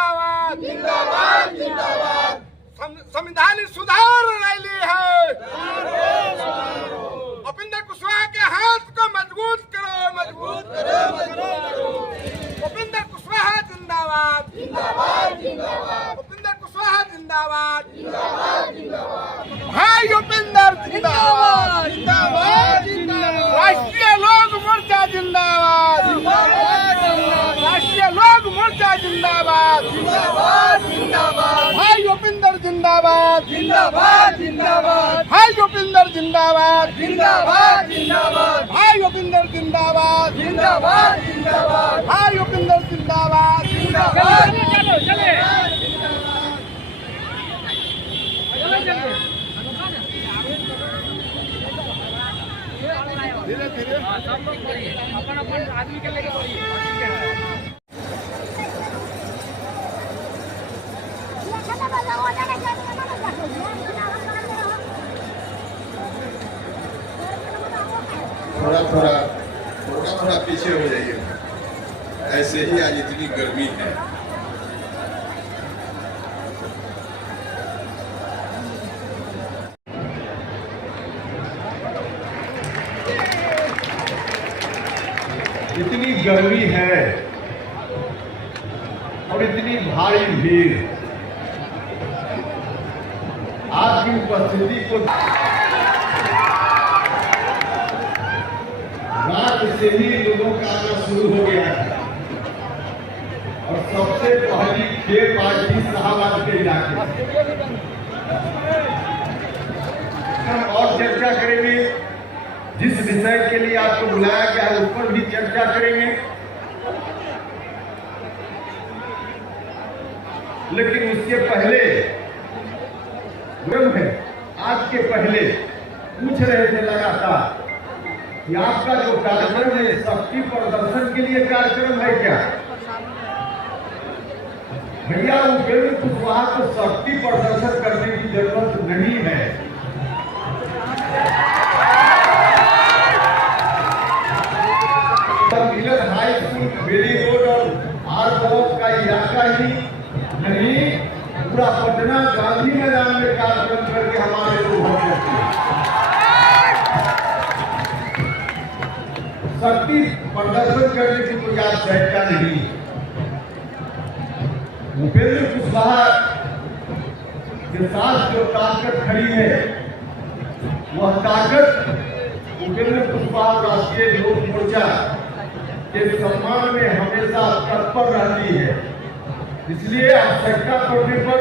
जिंदाबाद जिंदाबाद जिंदाबाद। संविधान सुधार रैली है, उपेंद्र कुशवाहा के हाथ को मजबूत करो, मजबूत करो, मजबूत करो। उपेंद्र कुशवाहा जिंदाबाद जिंदाबाद जिंदाबाद। उपेंद्र कुशवाहा जिंदाबाद जिंदाबाद जिंदाबाद। भाई उपेंद्र जिंदाबाद जिंदाबाद जिंदाबाद। राष्ट्रीय लोक मोर्चा जिंदाबाद जिंदाबाद। राष्ट्रीय लोक मोर्चा जिंदाबाद जिंदाबाद जिंदाबाद। भाई उपेंद्र जिंदाबाद जिंदाबाद जिंदाबाद। भाई उपेंद्र जिंदाबाद जिंदाबाद जिंदाबाद। भाई उपेंद्र जिंदाबाद जिंदाबाद जिंदाबाद। भाई उपेंद्र जिंदाबाद जिंदाबाद। चलो चले धीरे धीरे सब लोग बढ़िए, अपन अपन आदमी के लेके बढ़िए। थोड़ा पीछे हो जाइए, ऐसे ही आज इतनी गर्मी है। इतनी गर्मी है और इतनी भारी भीड़, आपकी उपस्थिति को रात से ही लोगों का आना शुरू हो गया है और सबसे पहली खेल पार्टी शाहबाद के इलाके हम और चर्चा करेंगे। जिस विषय के लिए आपको बुलाया गया है उस पर भी चर्चा करेंगे, लेकिन उसके पहले है आज के पहले पूछ रहे थे लगातार कि आपका जो कार्यक्रम है शक्ति प्रदर्शन के लिए कार्यक्रम है क्या? भैया उपेंद्र कुशवाहा को शक्ति प्रदर्शन करने की जरूरत नहीं है। हाई स्कूल, बेली रोड और आर ब्लॉक का इलाका ही नहीं, पूरा पटना गांधी मैदान में कार्यक्रम करके हमारे लोग शक्ति प्रदर्शन करने की कोई आवश्यकता नहीं। उपेंद्र कुशवाहा के साथ जो ताकत खड़ी है वह ताकत उपेंद्र कुशवाहा राष्ट्रीय लोक मोर्चा के सम्मान में हमेशा तत्पर रहती है। इसलिए आवश्यकता पड़ने पर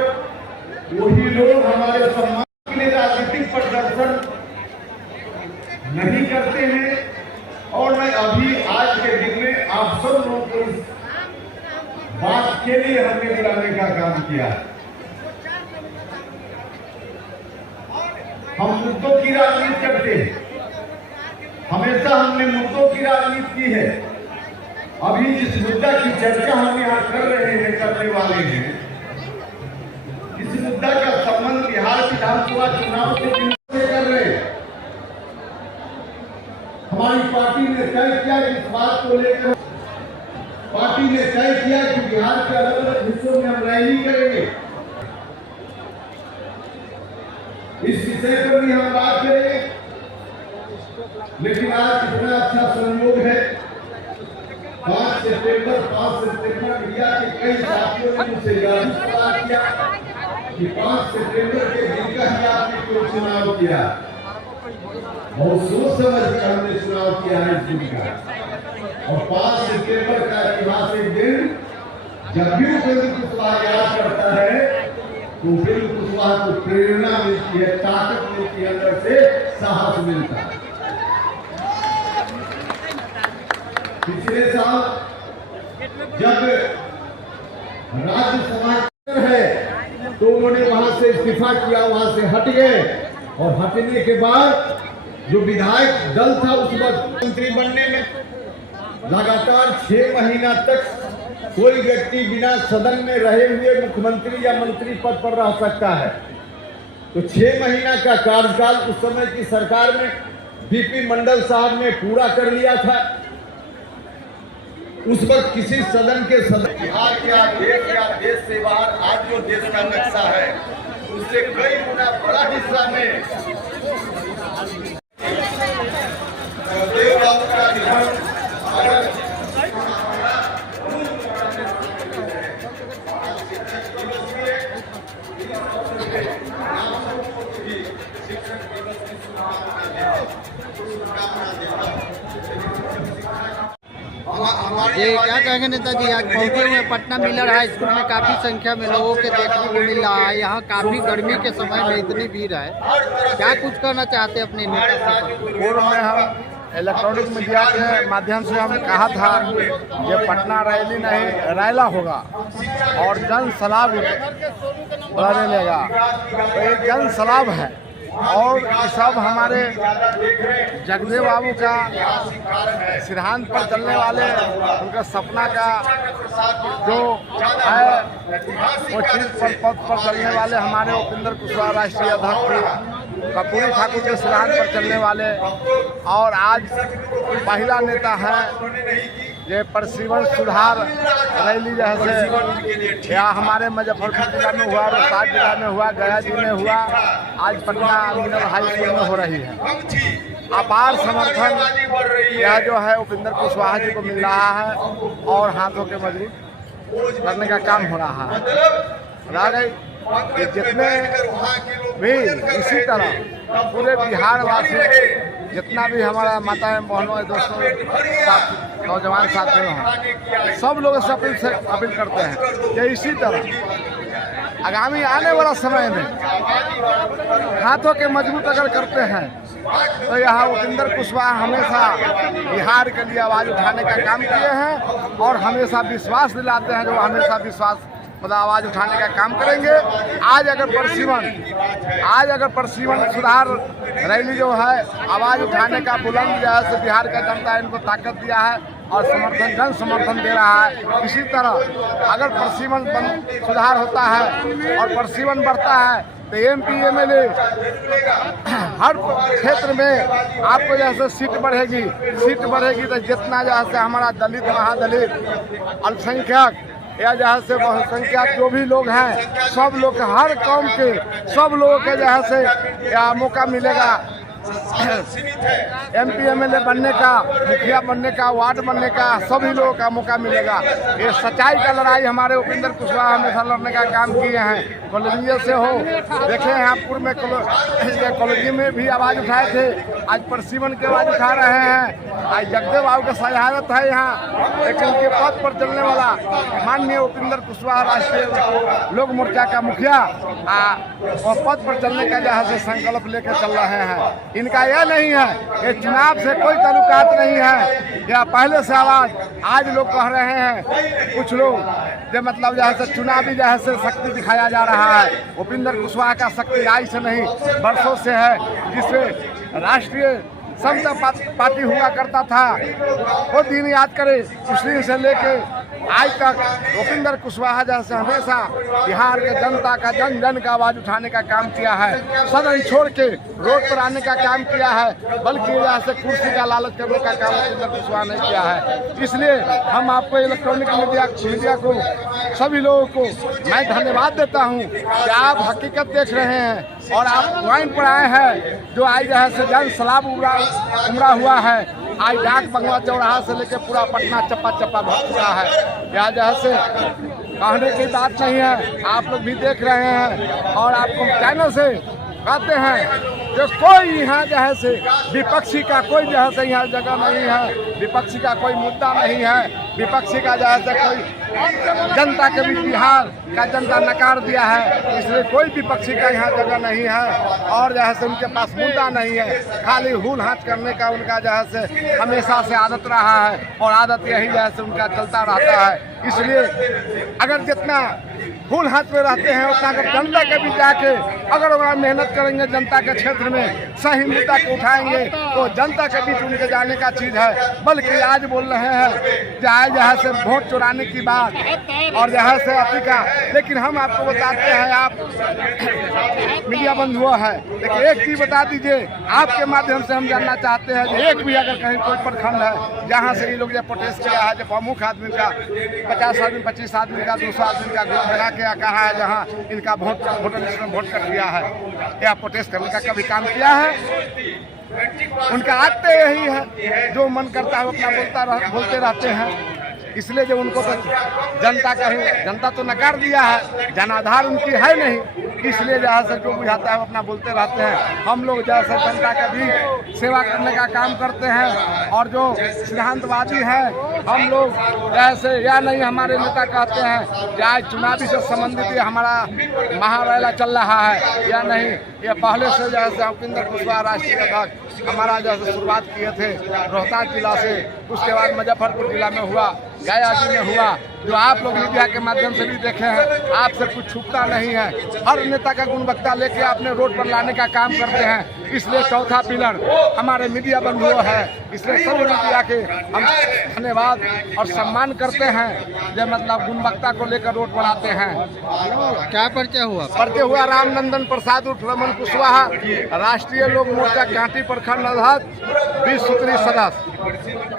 वही लोग हमारे सम्मान के लिए राजनीतिक प्रदर्शन नहीं करते हैं और मैं अभी आज के दिन में आप सब लोगों को इस बात के लिए हमने बुलाने का काम किया। हम मुद्दों की राजनीति करते हैं, हमेशा हमने मुद्दों की राजनीति की है। अभी जिस मुद्दा की चर्चा हम यहाँ कर रहे हैं, करने वाले हैं, इस मुद्दा का संबंध बिहार विधानसभा चुनाव से कर रहे हैं। हमारी पार्टी ने तय किया कि इस बात को लेकर पार्टी ने तय किया कि बिहार के अलग अलग हिस्सों में हम रैली करेंगे। इस विषय पर भी हम बात करेंगे, लेकिन आज इतना अच्छा संयोग है 5 सितंबर मीडिया के कई साथियों ने मुझसे यह सवाल किया कि 5 सितंबर के दिन का ही आपने क्यों चुनाव किया। बहुत सोच समझ कर हमने चुनाव किया है इस दिन का। और 5 सितंबर का इतिहास एक दिन जब भी उपेंद्र कुशवाहा याद करता है तो उपेंद्र कुशवाहा को प्रेरणा मिलती है, ताकत मिलती है, अंदर से साहस मिलता है। पिछले साल जब राज्यसभा है तो उन्होंने वहां से इस्तीफा किया, वहां से हट गए और हटने के बाद जो विधायक दल था उस वक्त मंत्री बनने में लगातार 6 महीना तक कोई व्यक्ति बिना सदन में रहे हुए मुख्यमंत्री या मंत्री पद पर रह सकता है। तो 6 महीना का कार्यकाल उस समय की सरकार में बीपी मंडल साहब ने पूरा कर लिया था। उस वक्त किसी सदन के सदस्य बिहार या देश से बाहर आज जो देश का नक्शा है उससे कई गुना बड़ा हिस्सा में देव बाबू का निधन जी क्या कहेंगे नेताजी, आज पहुंचे हुए पटना मिलर हाई स्कूल में काफी संख्या में लोगों के देखने को मिल रहा है। यहाँ काफी गर्मी के समय में इतनी भीड़ है, क्या कुछ करना चाहते हैं अपने नेता से? पूर्व में हम इलेक्ट्रॉनिक मीडिया के माध्यम से हम कहा था कि पटना रैली नहीं रैला होगा और जन सलाब बढ़ने लेगा, तो ये जन सलाब है और सब हमारे जगदेव बाबू का सिद्धांत पर चलने वाले उनका सपना का जो है वो चीज पर पथ पर चलने वाले हमारे उपेंद्र कुशवाहा राष्ट्रीय अध्यक्ष कर्पूरी ठाकुर के सिद्धांत पर चलने वाले और आज पहला नेता है ये परसीवन सुधार रैली जैसे या हमारे मुजफ्फरपुर जिला में हुआ, रोहतास जिला में हुआ, गया जिले में हुआ, आज पटना मिलर हाई स्कूल में हो रही है। अपार समर्थन यह जो है उपेंद्र कुशवाहा जी को मिल रहा है और हाथों के मजबूत करने का काम हो रहा है। रह गई जितने भी इसी तरह पूरे बिहार वासी जितना भी हमारा माताएं बहनों दोस्तों नौजवान साथियों हैं, सब लोग से अपील करते हैं कि इसी तरह आगामी आने वाला समय में हाथों के मजबूत अगर करते हैं तो यहाँ उपेंद्र कुशवाहा हमेशा बिहार के लिए आवाज़ उठाने का काम किए हैं और हमेशा विश्वास दिलाते हैं, जो हमेशा विश्वास मतलब आवाज़ उठाने का काम करेंगे। आज अगर परसीवन सुधार रैली जो है आवाज़ उठाने का बुलंद जो है बिहार का जनता इनको ताकत दिया है और समर्थन जन समर्थन दे रहा है। इसी तरह अगर परसीवन सुधार होता है और परसीवन बढ़ता है तो MP MLA हर क्षेत्र में आपको जैसे सीट बढ़ेगी तो जितना जैसे हमारा दलित महादलित अल्पसंख्यक या जहाँ से बहुसंख्यक जो भी लोग हैं सब लोग हर कौम के सब लोगों के जहाँ से या मौका मिलेगा MP MLA बनने का, मुखिया बनने का, वार्ड बनने का, सभी लोगों का मौका मिलेगा। ये सच्चाई का लड़ाई हमारे उपेंद्र कुशवाहा हमेशा लड़ने का काम किए हैं। कॉलेजिया से हो देखे हैं आप पूर्व में कॉलेजी में भी आवाज़ उठाए थे, आज परसीवन की आवाज़ उठा रहे हैं। आज जगदेव बाबू का शहादत है यहाँ, लेकिन उनके पद पर चलने वाला माननीय उपेंद्र कुशवाहा राष्ट्रीय लोक मोर्चा का मुखिया और पद पर चलने का जहाँ से संकल्प लेकर चल रहे हैं। इनका यह नहीं है कि चुनाव से कोई ताल्लुकात नहीं है या पहले से आवाज़ आज लोग कह रहे हैं कुछ लोग जो मतलब जैसे चुनावी जैसे शक्ति दिखाया जा रहा है। उपेंद्र कुशवाहा का शक्ति आज से नहीं वर्षों से है, जिससे राष्ट्रीय समता पार्टी हुआ करता था वो दिन याद करे। उस दिन से लेके आज तक उपेंद्र कुशवाहा जैसे हमेशा बिहार के जनता का जन जन का आवाज़ उठाने का काम किया है, सदन छोड़ के रोड पर आने का काम किया है, बल्कि जैसे कुर्सी का लालच करने का काम उपेंद्र कुशवाहा ने किया है। इसलिए हम आपको इलेक्ट्रॉनिक मीडिया को सभी लोगों को मैं धन्यवाद देता हूँ कि आप हकीकत देख रहे हैं और आप ज्वाइन पर आए हैं। जो आज जैसे जन सलाब उमड़ा हुआ है, आज डाक बंगला चौराहा से लेकर पूरा पटना चप्पा चप्पा भर चुका है। यहाँ जैसे कहने की बात नहीं है, आप लोग भी देख रहे हैं और आपको चैनल से कहते हैं कि कोई यहाँ जैसे विपक्षी का कोई जैसे यहाँ जगह नहीं है, विपक्षी का कोई मुद्दा नहीं है, विपक्षी का जैसे कोई जनता के बीच बिहार का जनता नकार दिया है, इसलिए कोई विपक्षी का यहाँ जगह नहीं है और जैसे उनके पास मुद्दा नहीं है, खाली हुल हाथ करने का उनका जैसे हमेशा से आदत रहा है और आदत यही जैसे उनका चलता रहता है। इसलिए अगर जितना फूल हाथ में रहते हैं, उतना अगर जनता के भी जाके अगर वहाँ मेहनत करेंगे, जनता के क्षेत्र में सही मुद्दा को उठाएंगे तो जनता के बीच उनके जाने का चीज़ है। बल्कि आज बोल रहे हैं जहाँ से वोट चुराने की बात और जहाँ से अति का, लेकिन हम आपको बताते हैं, आप मीडिया बंधुओं है, लेकिन एक चीज़ बता दीजिए, आपके माध्यम से हम जानना चाहते हैं कि एक भी अगर कहीं कोई प्रखंड है जहाँ से ये लोग जो प्रोटेस्ट किया है, जो प्रमुख आदमी का 50 आदमी 25 आदमी का 200 आदमी का ग्रुप बना के कहा है जहाँ इनका वोटर लिस्ट में वोट कर दिया है, या प्रोटेस्ट करने का कभी काम किया है? उनका आते यही है, जो मन करता है अपना बोलते रहते हैं। इसलिए जो उनको तो जनता तो नकार दिया है, जनाधार उनकी है नहीं, इसलिए जहाँ से जो बुझाता है अपना बोलते रहते हैं। हम लोग जैसे जनता का भी सेवा करने का काम करते हैं, और जो सिद्धांतवादी है हम लोग जैसे या नहीं, हमारे नेता कहते हैं कि आज चुनावी से संबंधित हमारा महारैला चल रहा है या नहीं, ये पहले से जैसे उपेंद्र कुशवाहा राष्ट्रीय अध्यक्ष हमारा जैसे शुरुआत किए थे रोहतास जिला से, उसके बाद मुजफ्फरपुर जिला में हुआ, गया जी में हुआ, जो आप लोग मीडिया के माध्यम से भी देखे हैं, आपसे कुछ छुपता नहीं है। हर नेता का गुणवत्ता लेके आपने रोड पर लाने का काम करते हैं, इसलिए चौथा पिलर हमारे मीडिया बंधुओं है। इसलिए सभी मीडिया के हम धन्यवाद और सम्मान करते हैं, जो मतलब गुणवत्ता को लेकर रोड पर आते हैं। क्या परिचय हुआ? परिचय हुआ रामनंदन प्रसाद उर्फ रमन कुशवाहा, राष्ट्रीय लोक मोर्चा कांटी प्रखंड अध्यक्ष, 20 सूत्री सदस्य।